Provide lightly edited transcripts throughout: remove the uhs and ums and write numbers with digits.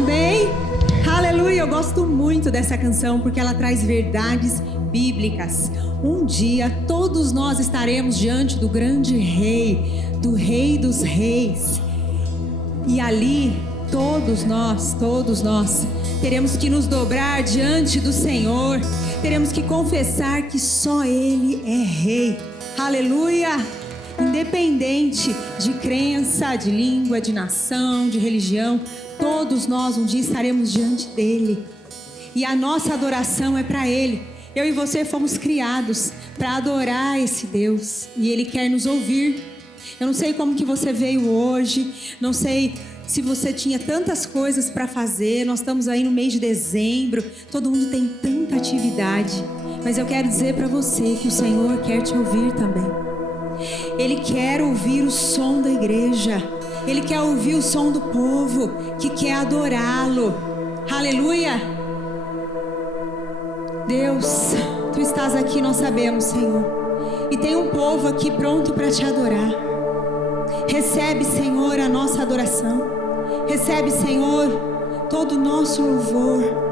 também? Aleluia, eu gosto muito dessa canção porque ela traz verdades bíblicas. Um dia todos nós estaremos diante do grande rei, do rei dos reis. E ali todos nós teremos que nos dobrar diante do Senhor. Teremos que confessar que só Ele é rei. Aleluia! Independente de crença, de língua, de nação, de religião, todos nós um dia estaremos diante dEle. E a nossa adoração é para Ele. Eu e você fomos criados para adorar esse Deus. E Ele quer nos ouvir. Eu não sei como que você veio hoje. Não sei se você tinha tantas coisas para fazer. Nós estamos aí no mês de dezembro. Todo mundo tem tanta atividade. Mas eu quero dizer para você que o Senhor quer te ouvir também. Ele quer ouvir o som da igreja. Ele quer ouvir o som do povo que quer adorá-lo. Aleluia! Deus, Tu estás aqui, nós sabemos, Senhor. E tem um povo aqui pronto para Te adorar. Recebe, Senhor, a nossa adoração. Recebe, Senhor, todo o nosso louvor.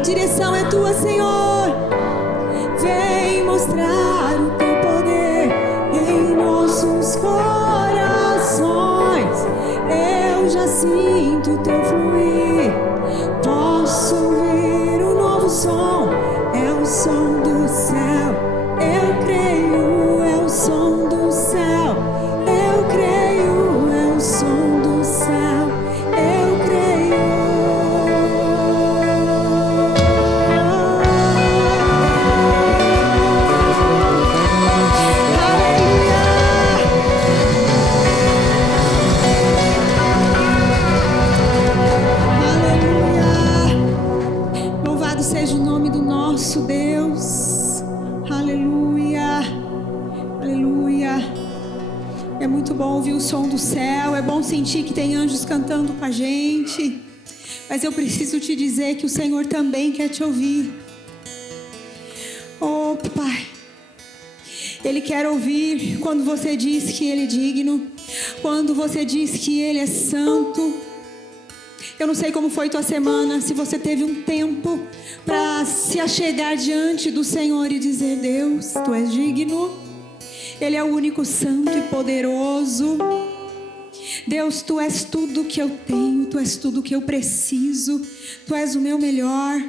A direção é tua, Senhor. Vem mostrar o teu poder em nossos corações. Eu já sinto o teu fluir. Posso ouvir um novo som. É o som do céu. Eu creio, é o som do céu. Eu creio, é o som do céu. Eu creio. Seja o nome do nosso Deus. Aleluia. Aleluia. É muito bom ouvir o som do céu. É bom sentir que tem anjos cantando com a gente. Mas eu preciso te dizer que o Senhor também quer te ouvir. Oh, Pai. Ele quer ouvir quando você diz que Ele é digno. Quando você diz que Ele é santo. Eu não sei como foi tua semana, se você teve um tempo para se achegar diante do Senhor e dizer: Deus, Tu és digno. Ele é o único santo e poderoso. Deus, Tu és tudo que eu tenho, Tu és tudo que eu preciso, Tu és o meu melhor.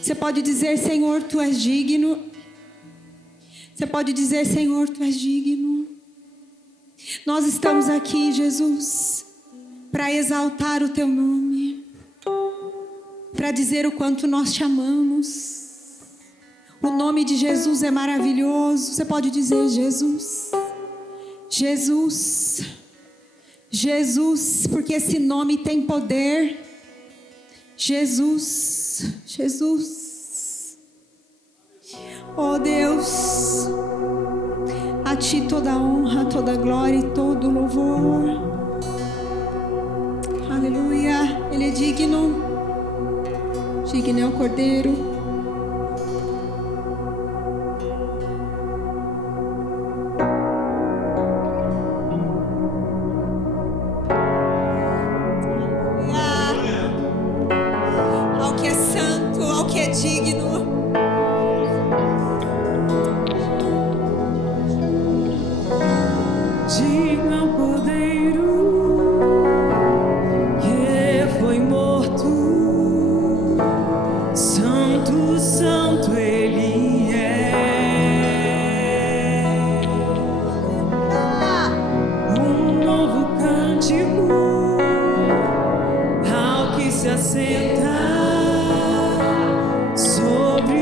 Você pode dizer: Senhor, Tu és digno. Você pode dizer: Senhor, Tu és digno. Nós estamos aqui, Jesus, para exaltar o Teu nome, para dizer o quanto nós te amamos. O nome de Jesus é maravilhoso. Você pode dizer: Jesus, Jesus, Jesus, porque esse nome tem poder. Jesus, Jesus. Oh Deus, a Ti toda a honra, toda a glória e todo o louvor. Aleluia, Ele é digno. Digno é o Cordeiro. Aleluia. Ao que é santo, ao que é digno. Digno é o Cordeiro que foi morto. Santo, santo Ele é. Um novo cântico ao que se assenta sobre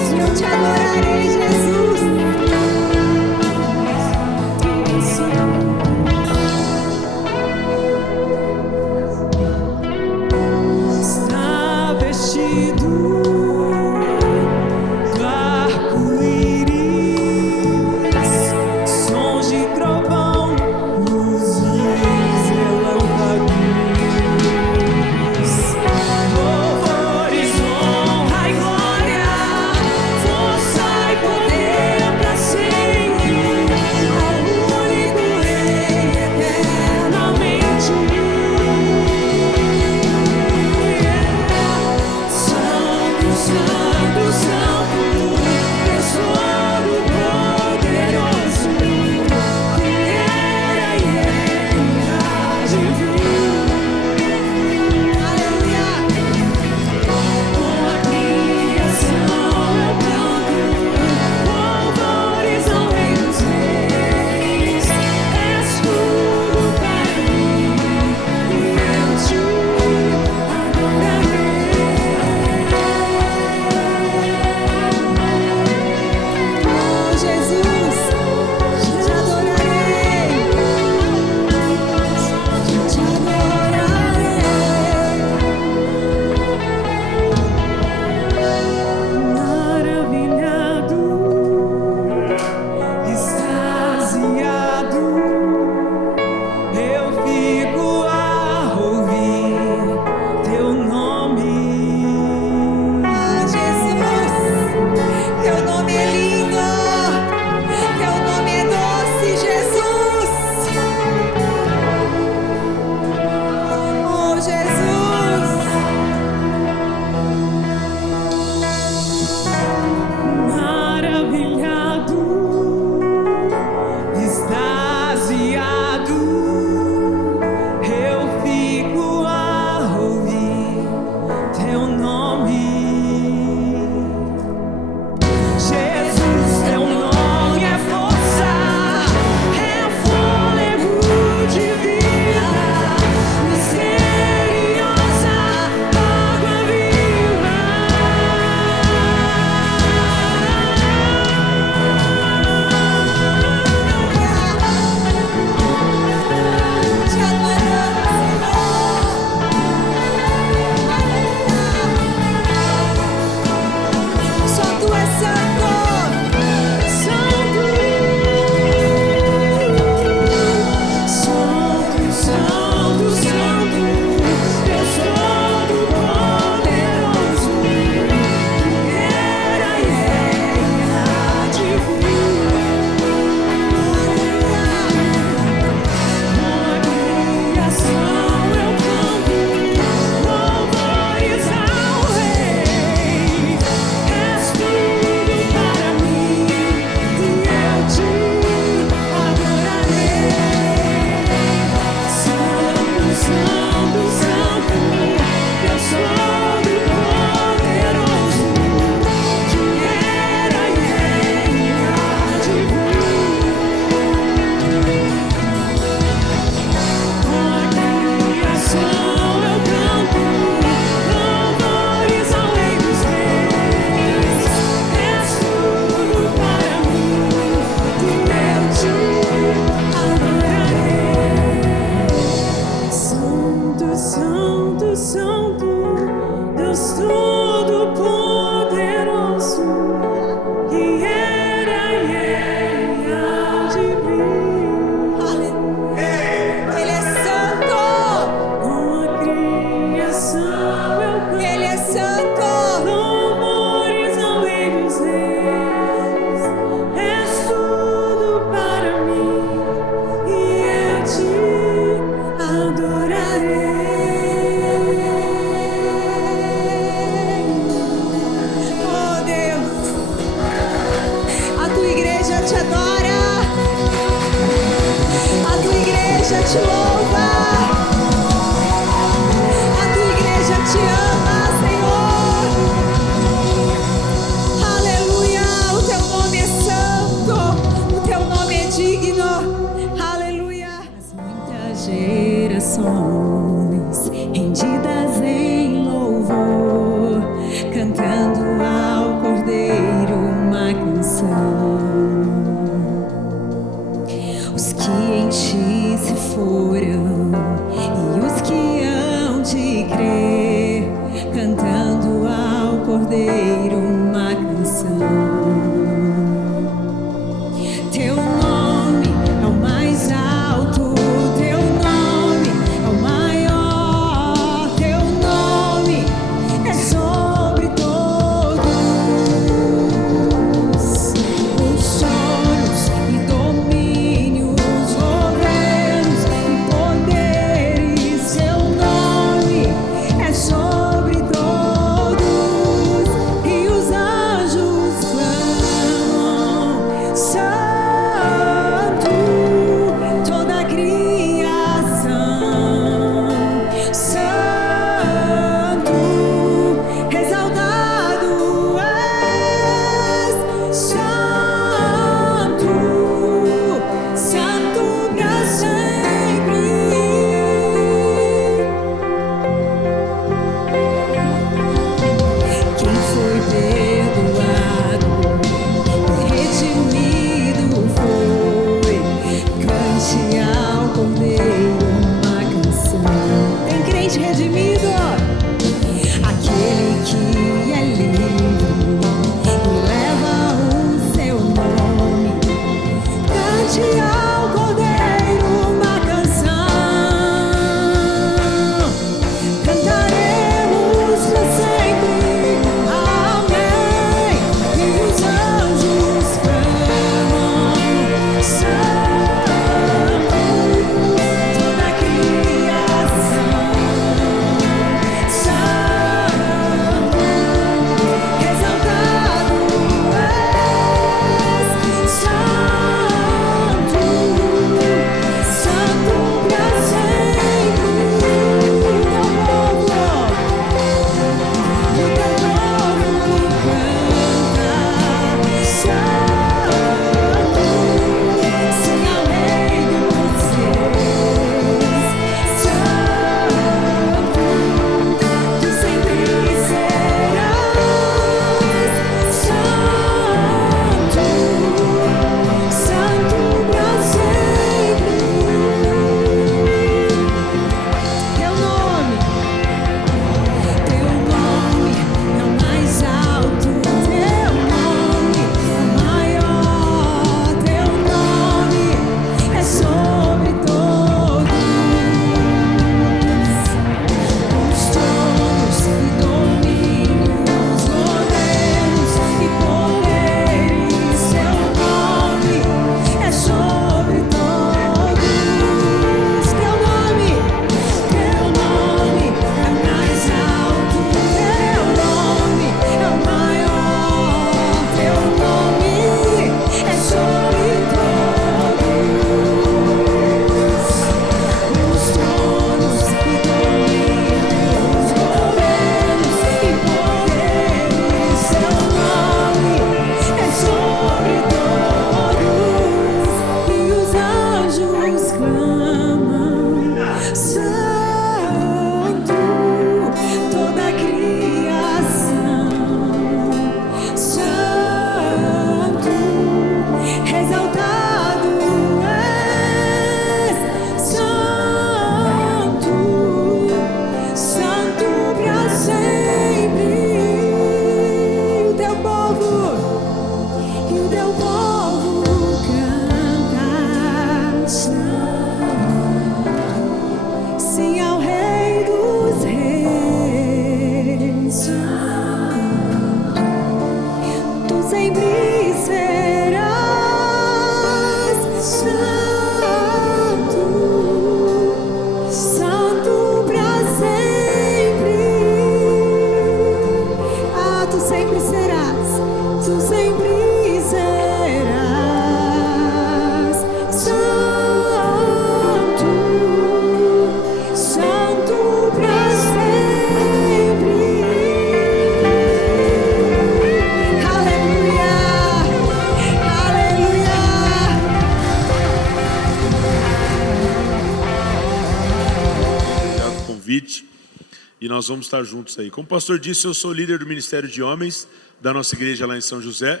nós vamos estar juntos aí. Como o pastor disse, eu sou líder do Ministério de Homens da nossa igreja lá em São José.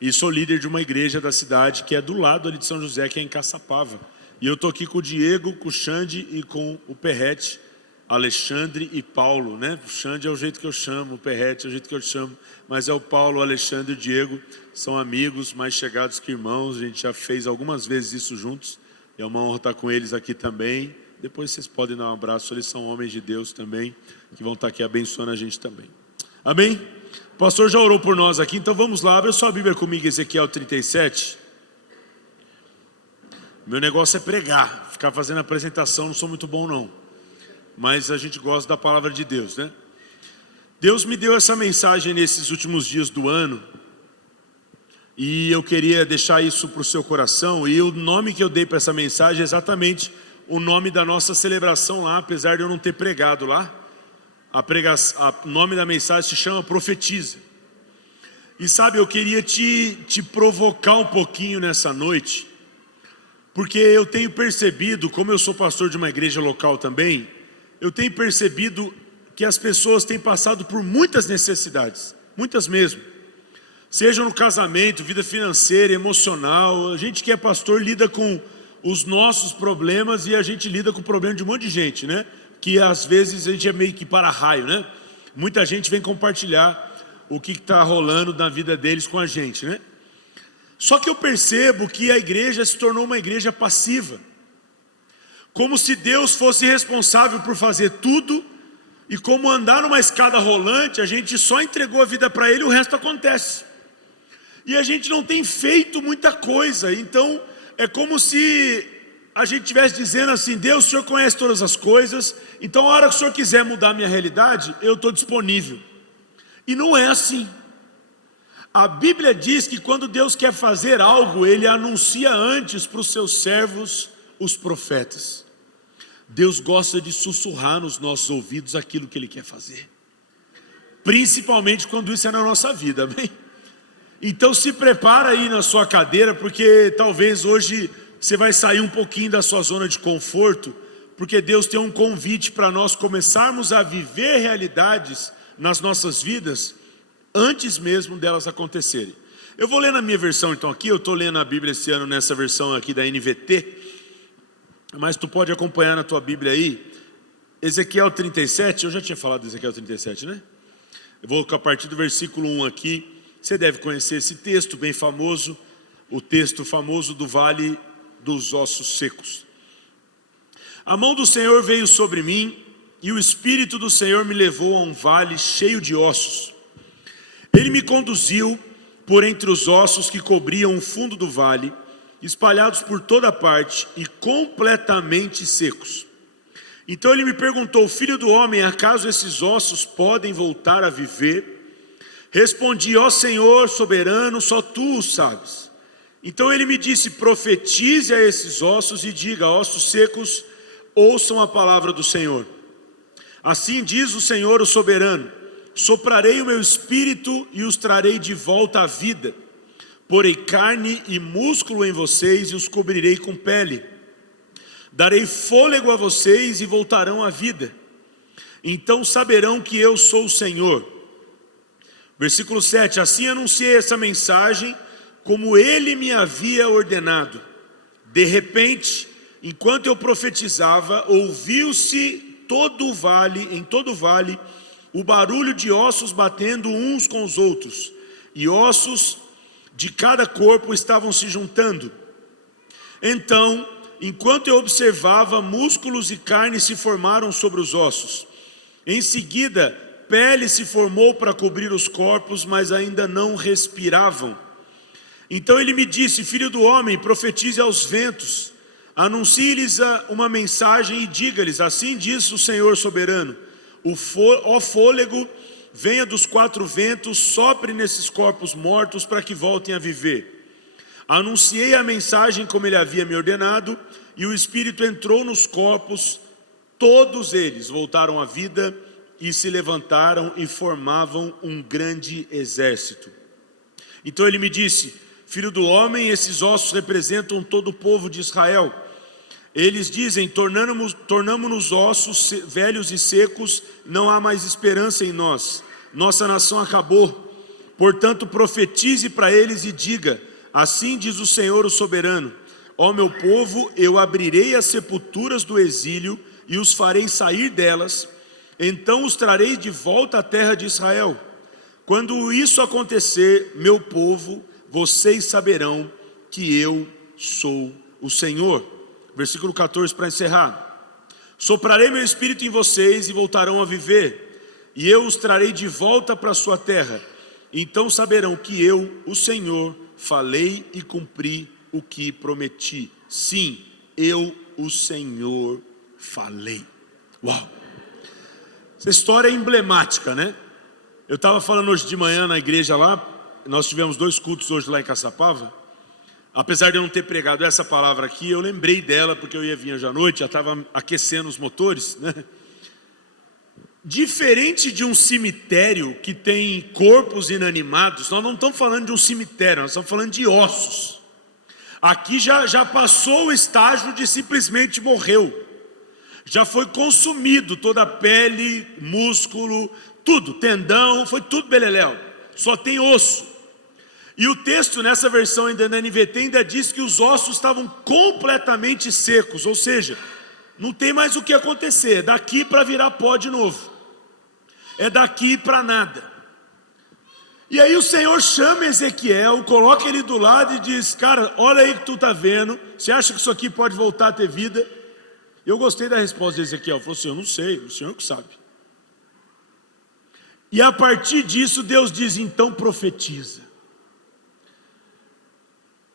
E sou líder de uma igreja da cidade que é do lado ali de São José, que é em Caçapava. E eu estou aqui com o Diego, com o Xande e com o Perrete, Alexandre e Paulo, né? O Xande é o jeito que eu chamo, o Perrete é o jeito que eu chamo, mas é o Paulo, o Alexandre e o Diego, são amigos mais chegados que irmãos, a gente já fez algumas vezes isso juntos, é uma honra estar com eles aqui também. Depois vocês podem dar um abraço, eles são homens de Deus também, que vão estar aqui abençoando a gente também. Amém? O pastor já orou por nós aqui, então vamos lá, abre a sua Bíblia comigo, Ezequiel 37. Meu negócio é pregar, ficar fazendo apresentação não sou muito bom não, mas a gente gosta da palavra de Deus, né? Deus me deu essa mensagem nesses últimos dias do ano, e eu queria deixar isso para o seu coração, e o nome que eu dei para essa mensagem é exatamente o nome da nossa celebração lá, apesar de eu não ter pregado lá. O nome da mensagem se chama Profetiza. E sabe, eu queria te provocar um pouquinho nessa noite, porque eu tenho percebido, como eu sou pastor de uma igreja local também, eu tenho percebido que as pessoas têm passado por muitas necessidades, muitas mesmo. Seja no casamento, vida financeira, emocional. A gente que é pastor lida com os nossos problemas e a gente lida com o problema de um monte de gente, né? Que às vezes a gente é meio que para-raio, né? Muita gente vem compartilhar o que está rolando na vida deles com a gente, né? Só que eu percebo que a igreja se tornou uma igreja passiva, como se Deus fosse responsável por fazer tudo, e como andar numa escada rolante, a gente só entregou a vida para Ele e o resto acontece. E a gente não tem feito muita coisa, então é como se a gente estivesse dizendo assim: Deus, o Senhor conhece todas as coisas, então a hora que o Senhor quiser mudar a minha realidade, eu estou disponível. E não é assim. A Bíblia diz que quando Deus quer fazer algo, Ele anuncia antes para os seus servos, os profetas. Deus gosta de sussurrar nos nossos ouvidos aquilo que Ele quer fazer, principalmente quando isso é na nossa vida, amém? Então se prepara aí na sua cadeira, porque talvez hoje você vai sair um pouquinho da sua zona de conforto, porque Deus tem um convite para nós começarmos a viver realidades nas nossas vidas, antes mesmo delas acontecerem. Eu vou ler na minha versão então aqui, eu estou lendo a Bíblia esse ano nessa versão aqui da NVT, mas tu pode acompanhar na tua Bíblia aí, Ezequiel 37, eu já tinha falado de Ezequiel 37, né? Eu vou a partir do versículo 1 aqui, você deve conhecer esse texto bem famoso, o texto famoso do Vale dos Ossos Secos. A mão do Senhor veio sobre mim, e o Espírito do Senhor me levou a um vale cheio de ossos. Ele me conduziu por entre os ossos que cobriam o fundo do vale, espalhados por toda parte e completamente secos. Então ele me perguntou: filho do homem, acaso esses ossos podem voltar a viver? Respondi: ó Senhor soberano, só tu o sabes. Então ele me disse: profetize a esses ossos e diga: ossos secos, ouçam a palavra do Senhor. Assim diz o Senhor, o soberano: soprarei o meu espírito e os trarei de volta à vida. Porei carne e músculo em vocês e os cobrirei com pele. Darei fôlego a vocês e voltarão à vida. Então saberão que eu sou o Senhor. Versículo 7. Assim anunciei essa mensagem como Ele me havia ordenado. De repente, enquanto eu profetizava, ouviu-se em todo o vale, o barulho de ossos batendo uns com os outros, e ossos de cada corpo estavam se juntando. Então, enquanto eu observava, músculos e carne se formaram sobre os ossos. Em seguida, pele se formou para cobrir os corpos, mas ainda não respiravam. Então ele me disse: filho do homem, profetize aos ventos, anuncie-lhes uma mensagem e diga-lhes: assim diz o Senhor soberano, ó fôlego, venha dos quatro ventos, sopre nesses corpos mortos para que voltem a viver. Anunciei a mensagem como ele havia me ordenado, e o Espírito entrou nos corpos, todos eles voltaram à vida e se levantaram e formavam um grande exército. Então ele me disse: filho do homem, esses ossos representam todo o povo de Israel. Eles dizem: tornamo-nos ossos velhos e secos, não há mais esperança em nós, nossa nação acabou. Portanto profetize para eles e diga: assim diz o Senhor o soberano: ó meu povo, eu abrirei as sepulturas do exílio e os farei sair delas, então os trarei de volta à terra de Israel. Quando isso acontecer, meu povo, vocês saberão que eu sou o Senhor. Versículo 14 para encerrar: soprarei meu espírito em vocês e voltarão a viver, e eu os trarei de volta para a sua terra. Então saberão que eu, o Senhor, falei e cumpri o que prometi. Sim, eu, o Senhor, falei. Uau! Essa história é emblemática, né? Eu estava falando hoje de manhã na igreja lá, nós tivemos 2 cultos hoje lá em Caçapava. Apesar de eu não ter pregado essa palavra aqui, eu lembrei dela porque eu ia vir hoje à noite, já estava aquecendo os motores, né? Diferente de um cemitério que tem corpos inanimados, nós não estamos falando de um cemitério, nós estamos falando de ossos. Aqui já passou o estágio de simplesmente morreu. Já foi consumido toda a pele, músculo, tudo, tendão, foi tudo beleléu. Só tem osso. E o texto nessa versão ainda da NVT ainda diz que os ossos estavam completamente secos, ou seja, não tem mais o que acontecer, é daqui para virar pó de novo. É daqui para nada. E aí o Senhor chama Ezequiel, coloca ele do lado e diz: cara, olha aí que tu está vendo, você acha que isso aqui pode voltar a ter vida? Eu gostei da resposta de Ezequiel, falou assim: eu não sei, o Senhor que sabe. E a partir disso Deus diz: então profetiza.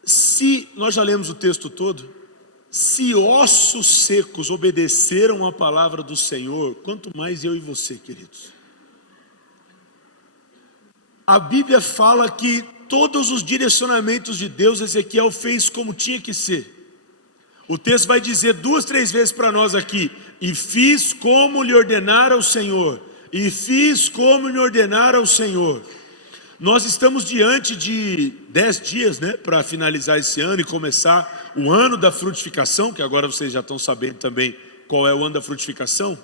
Se, nós já lemos o texto todo, se ossos secos obedeceram a palavra do Senhor, quanto mais eu e você, queridos. A Bíblia fala que todos os direcionamentos de Deus, Ezequiel fez como tinha que ser. O texto vai dizer 2, 3 vezes para nós aqui: e fiz como lhe ordenara o Senhor, e fiz como lhe ordenara o Senhor. Nós estamos diante de 10 dias, né, para finalizar esse ano e começar o ano da frutificação, que agora vocês já estão sabendo também qual é o ano da frutificação.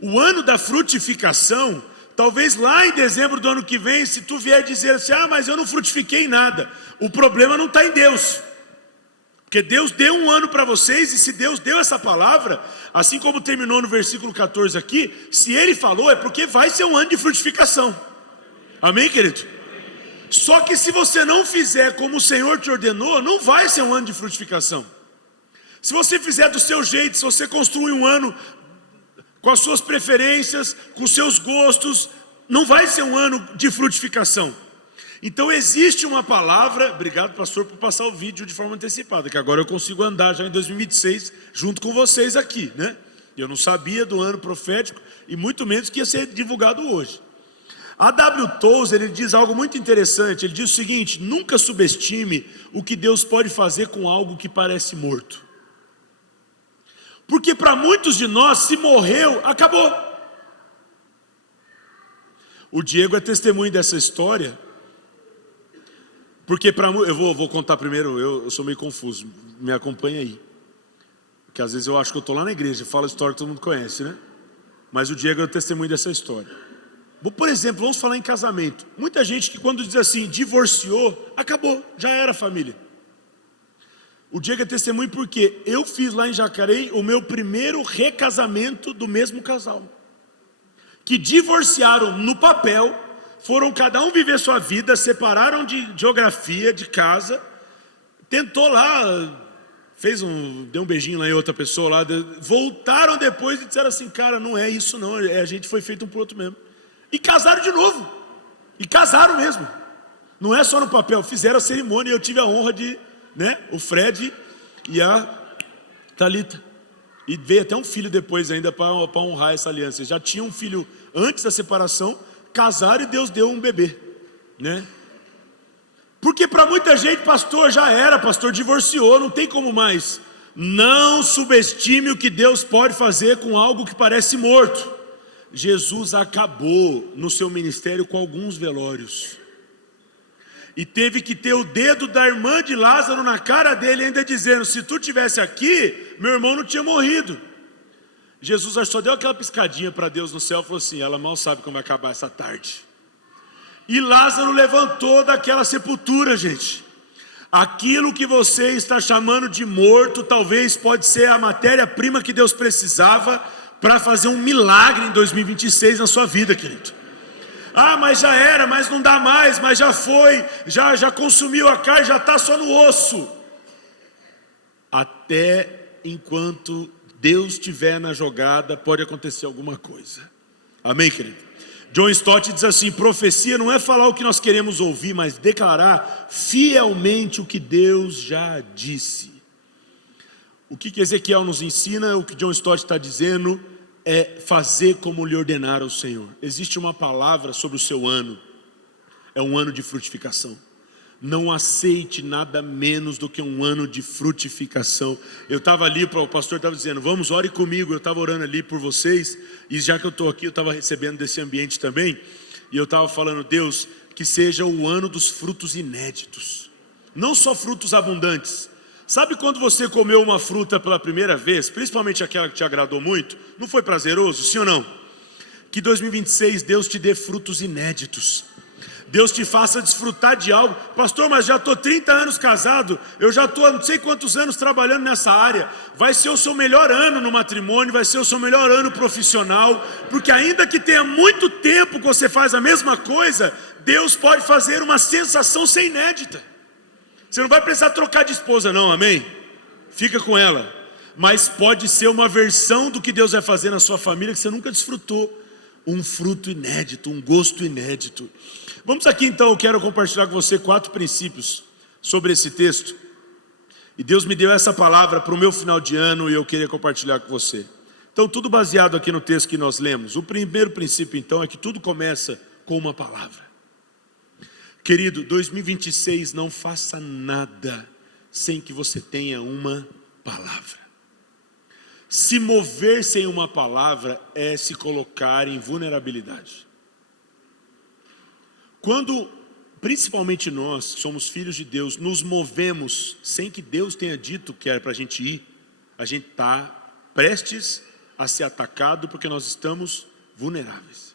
O ano da frutificação, talvez lá em dezembro do ano que vem, se tu vier dizer assim: ah, mas eu não frutifiquei nada, o problema não está em Deus. Porque Deus deu um ano para vocês, e se Deus deu essa palavra, assim como terminou no versículo 14 aqui, se Ele falou é porque vai ser um ano de frutificação. Amém, querido? Só que se você não fizer como o Senhor te ordenou, não vai ser um ano de frutificação. Se você fizer do seu jeito, se você construir um ano com as suas preferências, com os seus gostos, não vai ser um ano de frutificação. Então existe uma palavra, obrigado pastor por passar o vídeo de forma antecipada, que agora eu consigo andar já em 2026 junto com vocês aqui, né? Eu não sabia do ano profético e muito menos que ia ser divulgado hoje. A W. Tozer, ele diz algo muito interessante, ele diz o seguinte: nunca subestime o que Deus pode fazer com algo que parece morto. Porque para muitos de nós, se morreu, acabou. O Diego é testemunho dessa história. Porque eu vou contar primeiro, eu sou meio confuso, me acompanha aí. Porque às vezes eu acho que eu estou lá na igreja, falo a história que todo mundo conhece, né? Mas o Diego é o testemunho dessa história. Por exemplo, vamos falar em casamento. Muita gente que quando diz assim, divorciou, acabou, já era família. O Diego é testemunho porque eu fiz lá em Jacareí o meu primeiro recasamento do mesmo casal. Que divorciaram no papel, foram cada um viver sua vida, separaram de geografia, de casa, tentou lá, deu um beijinho lá em outra pessoa lá, voltaram depois e disseram assim: cara, não é isso não, a gente foi feito um pro outro mesmo. E casaram de novo, e casaram mesmo, não é só no papel, fizeram a cerimônia e eu tive a honra de, né, o Fred e a Thalita, e veio até um filho depois ainda para honrar essa aliança. Já tinha um filho antes da separação, casaram e Deus deu um bebê, né? Porque para muita gente, pastor, já era, pastor divorciou, não tem como mais. Não subestime o que Deus pode fazer com algo que parece morto. Jesus acabou no seu ministério com alguns velórios. e teve que ter o dedo da irmã de Lázaro na cara dele, ainda dizendo: se tu tivesse aqui, meu irmão não tinha morrido. Jesus só deu aquela piscadinha para Deus no céu e falou assim: ela mal sabe como vai acabar essa tarde. E Lázaro levantou daquela sepultura, gente. Aquilo que você está chamando de morto, talvez pode ser a matéria-prima que Deus precisava para fazer um milagre em 2026 na sua vida, querido. Ah, mas já era, mas não dá mais, mas já foi, já consumiu a carne, já está só no osso. Até enquanto Deus estiver na jogada, pode acontecer alguma coisa. Amém, querido? John Stott diz assim: profecia não é falar o que nós queremos ouvir, mas declarar fielmente o que Deus já disse. O que Ezequiel nos ensina, o que John Stott está dizendo, é fazer como lhe ordenara o Senhor. Existe uma palavra sobre o seu ano, é um ano de frutificação. Não aceite nada menos do que um ano de frutificação. Eu estava ali, o pastor estava dizendo: vamos, ore comigo. Eu estava orando ali por vocês, e já que eu estou aqui, eu estava recebendo desse ambiente também, e eu estava falando: Deus, que seja o ano dos frutos inéditos, não só frutos abundantes. Sabe quando você comeu uma fruta pela primeira vez, principalmente aquela que te agradou muito, não foi prazeroso, sim ou não? Que 2026 Deus te dê frutos inéditos. Deus te faça desfrutar de algo. Pastor, mas já estou 30 anos casado, eu já estou não sei quantos anos trabalhando nessa área. Vai ser o seu melhor ano no matrimônio, vai ser o seu melhor ano profissional, porque ainda que tenha muito tempo que você faz a mesma coisa, Deus pode fazer uma sensação ser inédita. Você não vai precisar trocar de esposa não, amém? Fica com ela. Mas pode ser uma versão do que Deus vai fazer na sua família que você nunca desfrutou. Um fruto inédito, um gosto inédito. Vamos aqui então, eu quero compartilhar com você 4 princípios sobre esse texto. E Deus me deu essa palavra para o meu final de ano e eu queria compartilhar com você. Então, tudo baseado aqui no texto que nós lemos. O primeiro princípio então é que tudo começa com uma palavra. Querido, 2026 não faça nada sem que você tenha uma palavra. Se mover sem uma palavra é se colocar em vulnerabilidade. Quando, principalmente nós, somos filhos de Deus, nos movemos sem que Deus tenha dito que era para a gente ir, a gente está prestes a ser atacado porque nós estamos vulneráveis.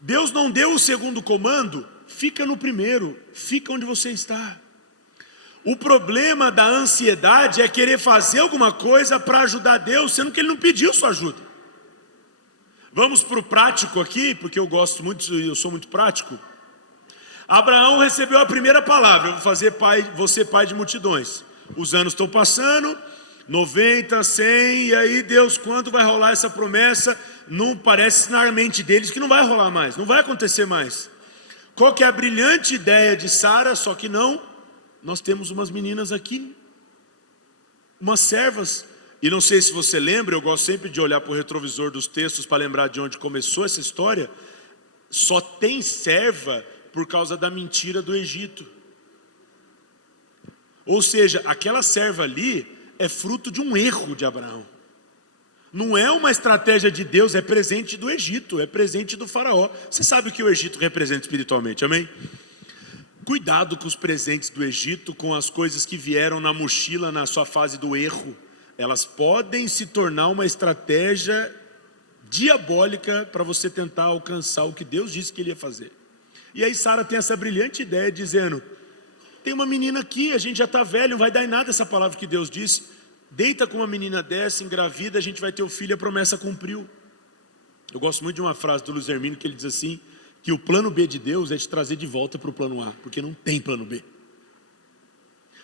Deus não deu o segundo comando, fica no primeiro, fica onde você está. O problema da ansiedade é querer fazer alguma coisa para ajudar Deus, sendo que Ele não pediu sua ajuda. Vamos para o prático aqui, porque eu gosto muito, eu sou muito prático. Abraão recebeu a primeira palavra: eu vou fazer você pai de multidões. Os anos estão passando, 90, 100, e aí Deus, quando vai rolar essa promessa? Não parece na mente deles que não vai rolar mais, não vai acontecer mais. Qual que é a brilhante ideia de Sara? Só que não, nós temos umas meninas aqui, umas servas. E não sei se você lembra, eu gosto sempre de olhar para o retrovisor dos textos para lembrar de onde começou essa história. Só tem serva por causa da mentira do Egito. Ou seja, aquela serva ali é fruto de um erro de Abraão. Não é uma estratégia de Deus, é presente do Egito, é presente do faraó. Você sabe o que o Egito representa espiritualmente, amém? Cuidado com os presentes do Egito, com as coisas que vieram na mochila na sua fase do erro. Elas podem se tornar uma estratégia diabólica para você tentar alcançar o que Deus disse que Ele ia fazer. E aí Sara tem essa brilhante ideia dizendo: tem uma menina aqui, a gente já está velho, não vai dar em nada essa palavra que Deus disse. Deita com uma menina dessa, engravida, a gente vai ter o filho, a promessa cumpriu. Eu gosto muito de uma frase do Luiz Hermínio que ele diz assim, que o plano B de Deus é te trazer de volta para o plano A, porque não tem plano B.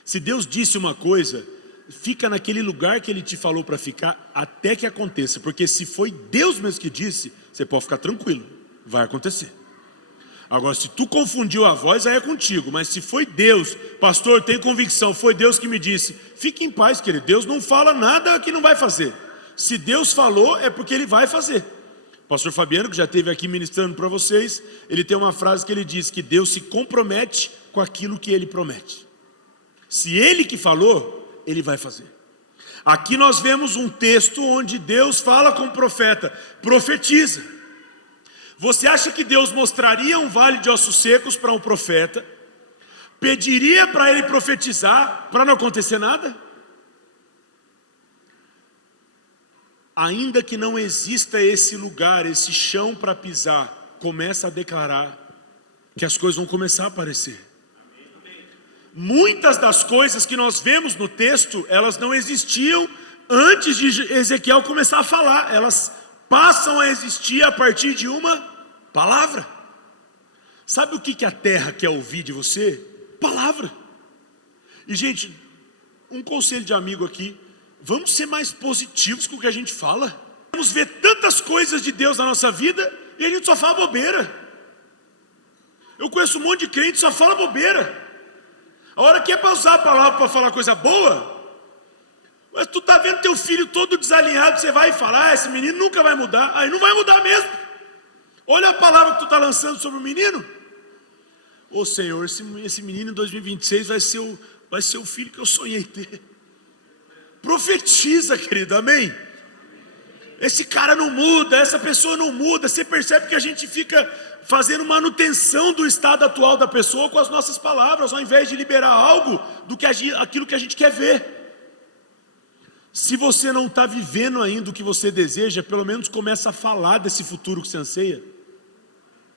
Se Deus disse uma coisa, fica naquele lugar que Ele te falou para ficar até que aconteça, porque se foi Deus mesmo que disse, você pode ficar tranquilo, vai acontecer. Agora, se tu confundiu a voz, aí é contigo, mas se foi Deus, pastor, eu tenho convicção, foi Deus que me disse, fique em paz, querido. Deus não fala nada que não vai fazer. Se Deus falou, é porque Ele vai fazer. Pastor Fabiano, que já esteve aqui ministrando para vocês, ele tem uma frase que ele diz que Deus se compromete com aquilo que Ele promete. Se Ele que falou, Ele vai fazer. Aqui nós vemos um texto onde Deus fala com o profeta, profetiza. Você acha que Deus mostraria um vale de ossos secos para um profeta? pediria para ele profetizar para não acontecer nada? Ainda que não exista esse lugar, esse chão para pisar, começa a declarar que as coisas vão começar a aparecer. Muitas das coisas que nós vemos no texto, elas não existiam antes de Ezequiel começar a falar. Elas passam a existir a partir de uma palavra. Sabe o que a terra quer ouvir de você? Palavra. E gente, um conselho de amigo aqui: vamos ser mais positivos com o que a gente fala. Vamos ver tantas coisas de Deus na nossa vida e a gente só fala bobeira. Eu conheço um monte de crente que só fala bobeira. A hora que é para usar a palavra para falar coisa boa, mas tu tá vendo teu filho todo desalinhado, você vai falar, esse menino nunca vai mudar. Aí não vai mudar mesmo. Olha a palavra que tu está lançando sobre o menino. Ô Senhor, esse menino em 2026 vai ser o filho que eu sonhei ter. Profetiza, querido, amém? Esse cara não muda, essa pessoa não muda. Você percebe que a gente fica fazendo manutenção do estado atual da pessoa com as nossas palavras, ao invés de liberar algo aquilo que a gente quer ver. Se você não está vivendo ainda o que você deseja, pelo menos começa a falar desse futuro que você anseia.